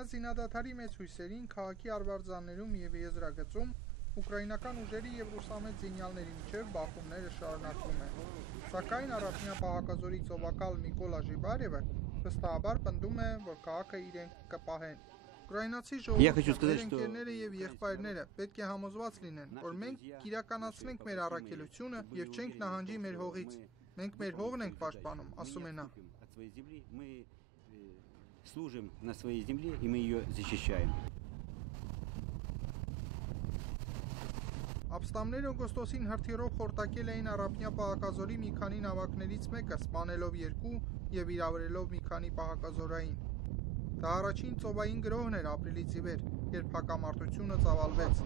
Չնայած զինադադարի մեծ հույսերին, քաղաքի արվարձաններում և եզրագծում ուկրաինական ուժերի և ռուսամետ զինյալների միջև բախումները շարունակվում են։ Սակայն Առափնյա պահակազորի ծովակալ Միկոլա Ժիբարևը վստահաբար պնդում է, որ քաղաքը իրենք կպահեն։ Ուկրաինացի ժողովուրդը, ընկերները և եղբայրները պետք է համոզված լինեն, որ մենք կիրականացնենք մեր առաքելությունը և չենք նահանջի մեր հողից։ Մենք մեր հողն ենք պաշտպանում, ասում է նա։ Служим на своей земле, и мы ее защищаем. Ապստամբները օգոստոսին հրթիռով խորտակել էին Առափնյա պահակազորի մի քանի նավակներից մեկը, սպանելով 2 և վիրավորելով մի քանի պահակազորային։ Դա առաջին ծովային գրոհն էր ապրիլից ի վեր, երբ հակամարտությունը ծավալվեց։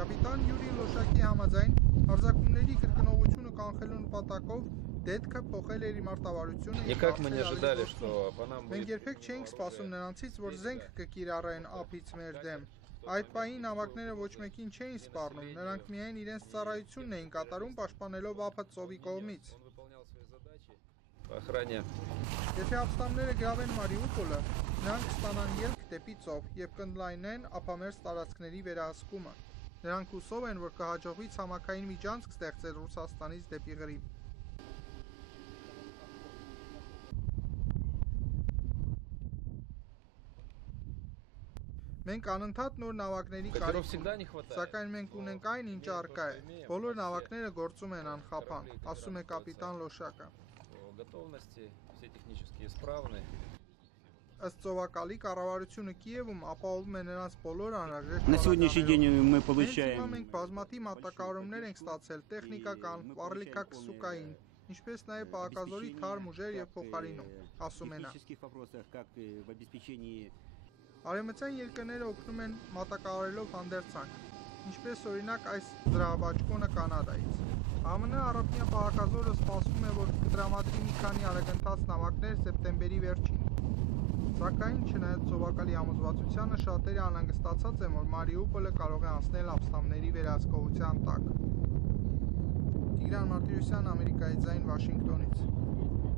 Կապիտան Յուրի Լոշակի համաձայն, հարձակումների կրկնողությունը կանխելու նպատակով դետքը փոխել էր մարտավարությունը։ Մենք երբեք չէինք սպասում նրանցից, որ զենք կկիրառեն ափից մեր դեմ։ Այդ պահին նավակները ոչ մեկին չէին սպառնում, նրանք միայն իրենց ծառայությունն էին կատարում պաշտպանելով ափը ծովի կողմից։ Եթե ապստամբները գրավեն Մարիուպոլը, նրանք կստանան ելք դեպի ծով և կընդլայնեն ափամերձ տարածքների վերահսկումը։ Նրանք հուսով են, որ կհաջողվի ցամաքային միջանցք ստեղծել Ռուսաստանից դեպի Ղրիմ։ Մենք անընդհատ նոր նավակների կարիք ունենք, սակայն մենք ունենք այն, ինչ առկա է։ Բոլոր նավակները գործում են անխափան, ասում է կապիտան Լոշակը։ Ըստ ծովակալի, կառավարությունը Կիևում ապահովում է նրանց բոլոր անհրաժեշտ մենք բազմաթիվ մարտակառումներ ենք ստացել տեխնիկական, վառելիքաքսուկային, ինչպես նաև պահակազորի թարմ ուժեր և փոխարինում, ասում է նա։ Արևմտյան երկրները օգնում են մատակարարելով հանդերձանք, ինչպես օրինակ այս զրահաբաճկոնը Կանադայից։ ԱՄՆ Առափնյա պահակազորը սպասում է, որ կտրամադրի մի քանի արագընթաց նավակներ սեպտեմբերի վերջին։ Սակայն, չնայած ծովակալի համոզվածությանը, շատերը անհանգստացած են, որ Մարիուպոլը կարող է անցնել ապստամբների վերահսկողության տակ։ Տիգրան Մարտիրոսյան, Ամերիկայի ձայն, Վաշինգտոնից։